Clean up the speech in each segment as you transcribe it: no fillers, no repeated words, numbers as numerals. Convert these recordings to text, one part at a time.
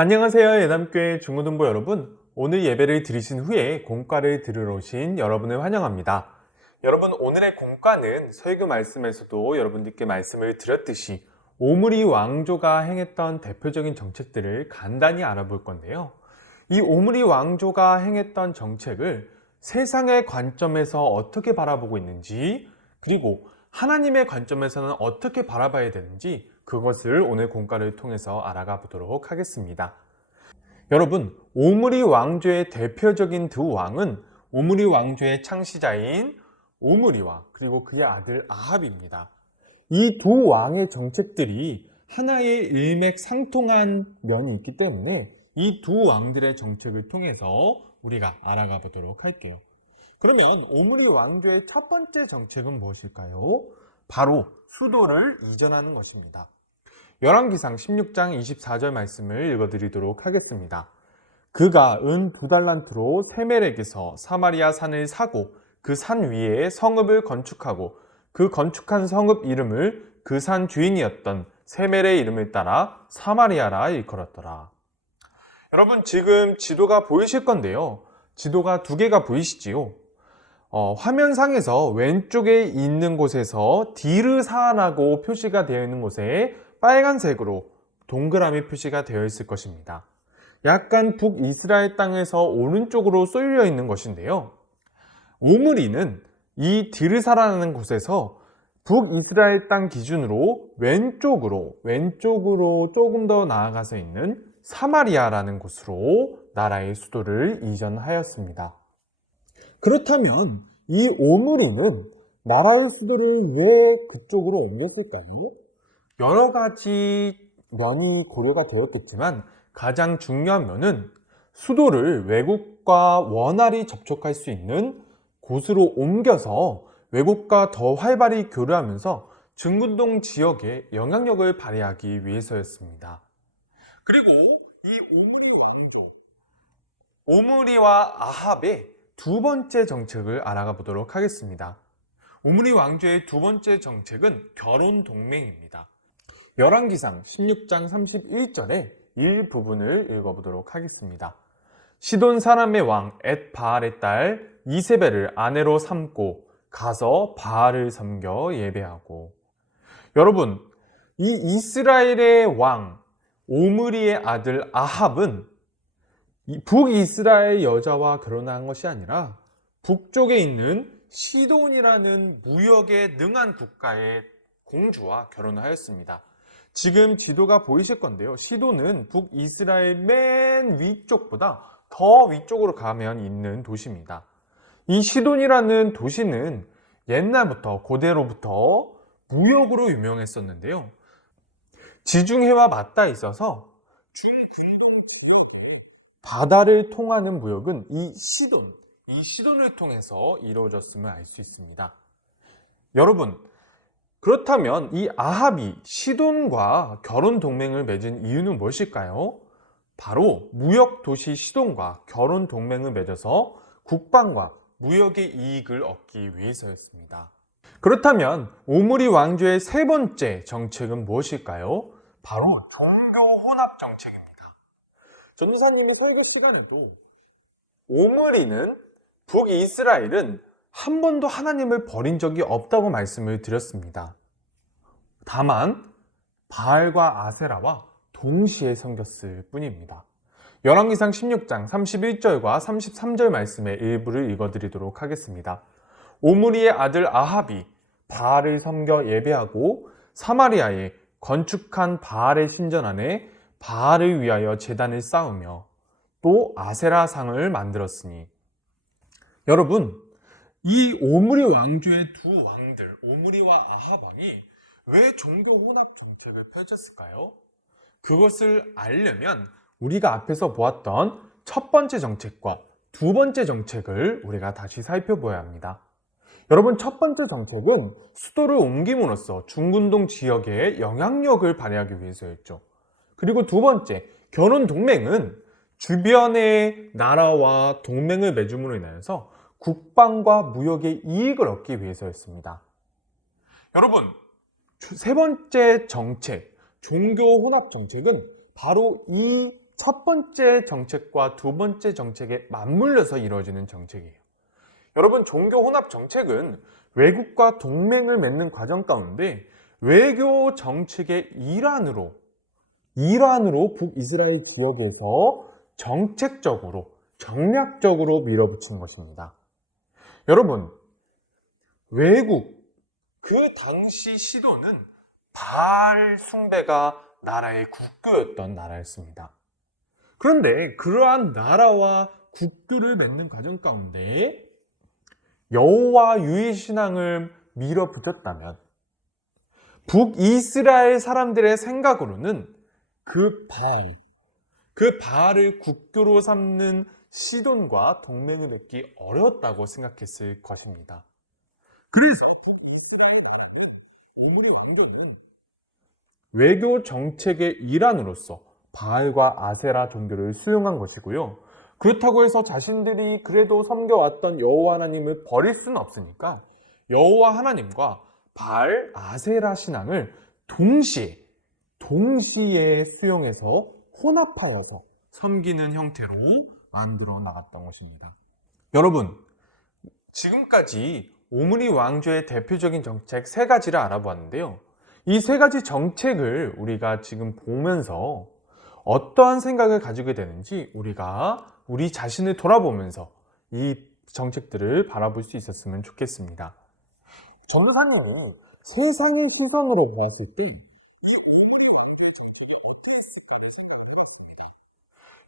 안녕하세요. 예담교회 중고등부 여러분. 오늘 예배를 들으신 후에 공과를 들으러 오신 여러분을 환영합니다. 여러분, 오늘의 공과는 설교 말씀에서도 여러분들께 말씀을 드렸듯이 오므리 왕조가 행했던 대표적인 정책들을 간단히 알아볼 건데요. 이 오므리 왕조가 행했던 정책을 세상의 관점에서 어떻게 바라보고 있는지, 그리고 하나님의 관점에서는 어떻게 바라봐야 되는지, 그것을 오늘 공과를 통해서 알아가 보도록 하겠습니다. 여러분, 오므리 왕조의 대표적인 두 왕은 오므리 왕조의 창시자인 오므리와 그리고 그의 아들 아합입니다. 이 두 왕의 정책들이 하나의 일맥상통한 면이 있기 때문에 이 두 왕들의 정책을 통해서 우리가 알아가 보도록 할게요. 그러면 오므리 왕조의 첫 번째 정책은 무엇일까요? 바로 수도를 이전하는 것입니다. 열왕기상 16장 24절 말씀을 읽어드리도록 하겠습니다. 그가 은 2달란트로 세멜에게서 사마리아 산을 사고 그 산 위에 성읍을 건축하고 그 건축한 성읍 이름을 그 산 주인이었던 세멜의 이름을 따라 사마리아라 일컬었더라. 여러분, 지금 지도가 보이실 건데요. 지도가 두 개가 보이시지요? 화면상에서 왼쪽에 있는 곳에서 디르사라고 표시가 되어 있는 곳에 빨간색으로 동그라미 표시가 되어 있을 것입니다. 약간 북이스라엘 땅에서 오른쪽으로 쏠려 있는 것인데요. 오므리는 이 디르사라는 곳에서 북이스라엘 땅 기준으로 왼쪽으로 조금 더 나아가서 있는 사마리아라는 곳으로 나라의 수도를 이전하였습니다. 그렇다면 이 오므리는 나라의 수도를 왜 그쪽으로 옮겼을까요? 여러 가지 면이 고려가 되었겠지만 가장 중요한 면은 수도를 외국과 원활히 접촉할 수 있는 곳으로 옮겨서 외국과 더 활발히 교류하면서 중근동 지역에 영향력을 발휘하기 위해서였습니다. 그리고 이 오므리 왕조, 오므리와 아합의 두 번째 정책을 알아가 보도록 하겠습니다. 오므리 왕조의 두 번째 정책은 결혼 동맹입니다. 열왕기상 16장 31절의 일부분을 읽어보도록 하겠습니다. 시돈 사람의 왕 엣바알의 딸 이세벨을 아내로 삼고 가서 바알을 섬겨 예배하고. 여러분, 이 이스라엘의 왕 오므리의 아들 아합은 북이스라엘 여자와 결혼한 것이 아니라 북쪽에 있는 시돈이라는 무역에 능한 국가의 공주와 결혼을 하였습니다. 지금 지도가 보이실 건데요. 시돈은 북이스라엘 맨 위쪽보다 더 위쪽으로 가면 있는 도시입니다. 이 시돈이라는 도시는 옛날부터 고대로부터 무역으로 유명했었는데요. 지중해와 맞닿아 있어서 바다를 통하는 무역은 이 시돈을 통해서 이루어졌음을 알 수 있습니다. 여러분, 그렇다면 이 아합이 시돈과 결혼 동맹을 맺은 이유는 무엇일까요? 바로 무역 도시 시돈과 결혼 동맹을 맺어서 국방과 무역의 이익을 얻기 위해서였습니다. 그렇다면 오므리 왕조의 세 번째 정책은 무엇일까요? 바로 종교 혼합 정책입니다. 전도사님이 설교 시간에도 오므리는 북이스라엘은 한 번도 하나님을 버린 적이 없다고 말씀을 드렸습니다. 다만 바알과 아세라와 동시에 섬겼을 뿐입니다. 열왕기상 16장 31절과 33절 말씀의 일부를 읽어드리도록 하겠습니다. 오므리의 아들 아합이 바알을 섬겨 예배하고 사마리아에 건축한 바알의 신전 안에 바알을 위하여 제단을 쌓으며 또 아세라상을 만들었으니. 여러분, 이 오므리 왕조의 두 왕들, 오므리와 아합 왕이 왜 종교 혼합 정책을 펼쳤을까요? 그것을 알려면 우리가 앞에서 보았던 첫 번째 정책과 두 번째 정책을 우리가 다시 살펴봐야 합니다. 여러분, 첫 번째 정책은 수도를 옮김으로써 중근동 지역에 영향력을 발휘하기 위해서였죠. 그리고 두 번째, 결혼 동맹은 주변의 나라와 동맹을 맺음으로 인하여서 국방과 무역의 이익을 얻기 위해서였습니다. 여러분, 세 번째 정책, 종교 혼합 정책은 바로 이 첫 번째 정책과 두 번째 정책에 맞물려서 이루어지는 정책이에요. 여러분, 종교 혼합 정책은 외국과 동맹을 맺는 과정 가운데 외교 정책의 일환으로 북이스라엘 지역에서 정책적으로, 전략적으로 밀어붙이는 것입니다. 여러분, 외국, 그 당시 시도는 바알 숭배가 나라의 국교였던 나라였습니다. 그런데 그러한 나라와 국교를 맺는 과정 가운데 여호와 유일 신앙을 밀어붙였다면 북이스라엘 사람들의 생각으로는 그 바알을 국교로 삼는 시돈과 동맹을 맺기 어려웠다고 생각했을 것입니다. 그래서 이들의 왕족은 외교 정책의 일환으로서 바알과 아세라 종교를 수용한 것이고요. 그렇다고 해서 자신들이 그래도 섬겨왔던 여호와 하나님을 버릴 수는 없으니까 여호와 하나님과 바알, 아세라 신앙을 동시에 수용해서 혼합하여서 섬기는 형태로 만들어 나갔던 것입니다. 여러분, 지금까지 오므리 왕조의 대표적인 정책 세 가지를 알아보았는데요. 이 세 가지 정책을 우리가 지금 보면서 어떠한 생각을 가지게 되는지 우리가 우리 자신을 돌아보면서 이 정책들을 바라볼 수 있었으면 좋겠습니다. 전사님은 세상의 시선으로 보았을 때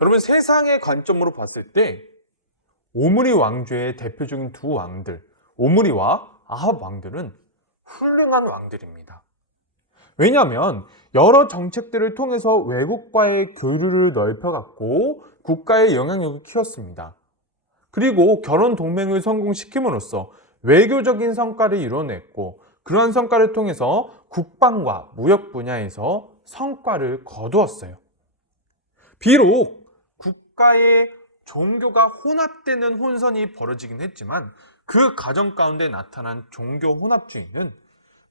여러분, 세상의 관점으로 봤을 때 오므리 왕조의 대표적인 두 왕들, 오므리와 아합 왕들은 훌륭한 왕들입니다. 왜냐하면 여러 정책들을 통해서 외국과의 교류를 넓혀갔고 국가의 영향력을 키웠습니다. 그리고 결혼 동맹을 성공시킴으로써 외교적인 성과를 이뤄냈고 그러한 성과를 통해서 국방과 무역 분야에서 성과를 거두었어요. 비록 국가의 종교가 혼합되는 혼선이 벌어지긴 했지만 그 과정 가운데 나타난 종교 혼합주의는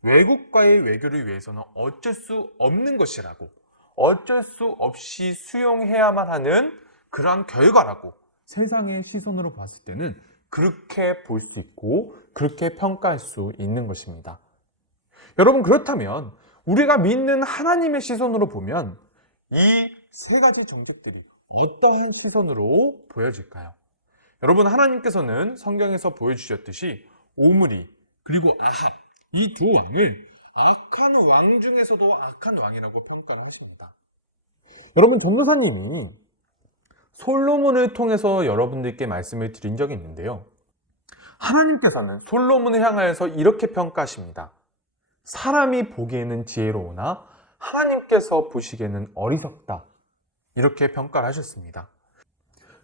외국과의 외교를 위해서는 어쩔 수 없는 것이라고, 어쩔 수 없이 수용해야만 하는 그러한 결과라고 세상의 시선으로 봤을 때는 그렇게 볼 수 있고 그렇게 평가할 수 있는 것입니다. 여러분, 그렇다면 우리가 믿는 하나님의 시선으로 보면 이 세 가지 정책들이 어떠한 시선으로 보여질까요? 여러분, 하나님께서는 성경에서 보여주셨듯이 오므리 그리고 아합, 이 두 왕을 악한 왕 중에서도 악한 왕이라고 평가를 하십니다. 여러분, 전도사님이 솔로몬을 통해서 여러분들께 말씀을 드린 적이 있는데요. 하나님께서는 솔로몬을 향하여서 이렇게 평가하십니다. 사람이 보기에는 지혜로우나 하나님께서 보시기에는 어리석다. 이렇게 평가를 하셨습니다.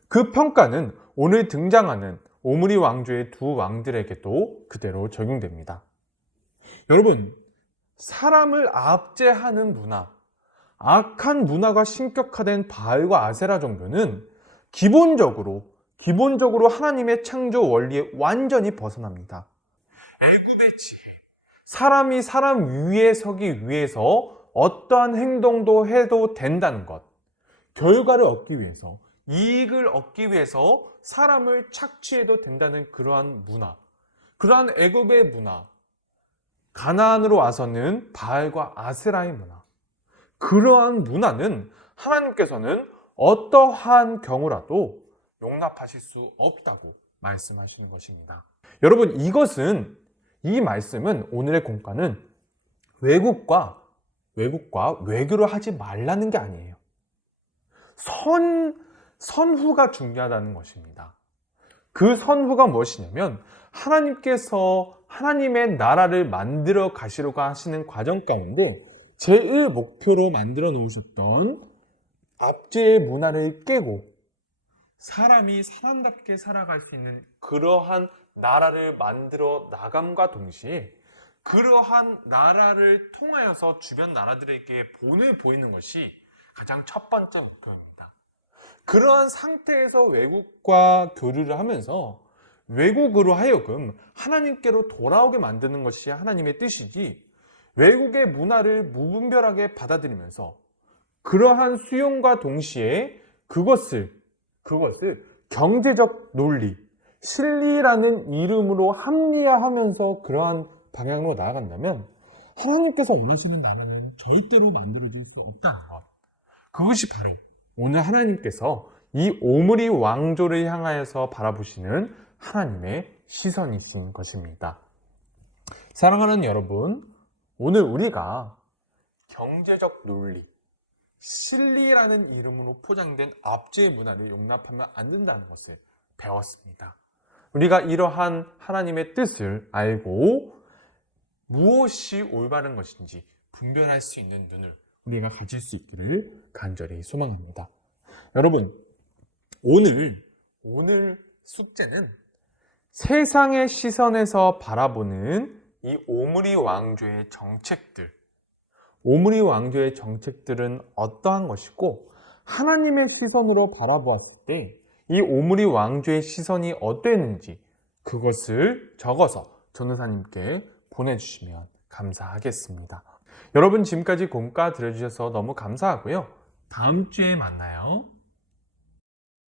그 평가는 오늘 등장하는 오므리 왕조의 두 왕들에게도 그대로 적용됩니다. 여러분, 사람을 압제하는 문화, 악한 문화가 신격화된 바알과 아세라 종교는 기본적으로 하나님의 창조 원리에 완전히 벗어납니다. 애굽의 지혜, 사람이 사람 위에 서기 위해서 어떠한 행동도 해도 된다는 것, 결과를 얻기 위해서, 이익을 얻기 위해서 사람을 착취해도 된다는 그러한 문화, 그러한 애굽의 문화, 가나안으로 와서는 바알과 아세라의 문화, 그러한 문화는 하나님께서는 어떠한 경우라도 용납하실 수 없다고 말씀하시는 것입니다. 여러분, 이 말씀은 오늘의 공과는 외국과 외교를 하지 말라는 게 아니에요. 선후가 중요하다는 것입니다. 그 선후가 무엇이냐면 하나님께서 하나님의 나라를 만들어 가시려고 하시는 과정 가운데 제일 목표로 만들어 놓으셨던 압제의 문화를 깨고 사람이 사람답게 살아갈 수 있는 그러한 나라를 만들어 나감과 동시에 그러한 나라를 통하여서 주변 나라들에게 본을 보이는 것이 가장 첫 번째 목표입니다. 그러한 상태에서 외국과 교류를 하면서 외국으로 하여금 하나님께로 돌아오게 만드는 것이 하나님의 뜻이지, 외국의 문화를 무분별하게 받아들이면서 그러한 수용과 동시에 그것을 경제적 논리, 진리라는 이름으로 합리화하면서 그러한 방향으로 나아간다면 하나님께서 원하시는 나라는 절대로 만들어질 수 없다는 것. 그것이 바로 오늘 하나님께서 이 오므리 왕조를 향하여서 바라보시는 하나님의 시선이신 것입니다. 사랑하는 여러분, 오늘 우리가 경제적 논리, 진리라는 이름으로 포장된 압제의 문화를 용납하면 안 된다는 것을 배웠습니다. 우리가 이러한 하나님의 뜻을 알고 무엇이 올바른 것인지 분별할 수 있는 눈을 우리가 가질 수 있기를 간절히 소망합니다. 여러분, 오늘 숙제는 세상의 시선에서 바라보는 이 오므리 왕조의 정책들은 어떠한 것이고 하나님의 시선으로 바라보았을 때 이 오므리 왕조의 시선이 어땠는지 그것을 적어서 전도사님께 보내주시면 감사하겠습니다. 여러분 지금까지 공과 들어주셔서 너무 감사하고요. 다음 주에 만나요.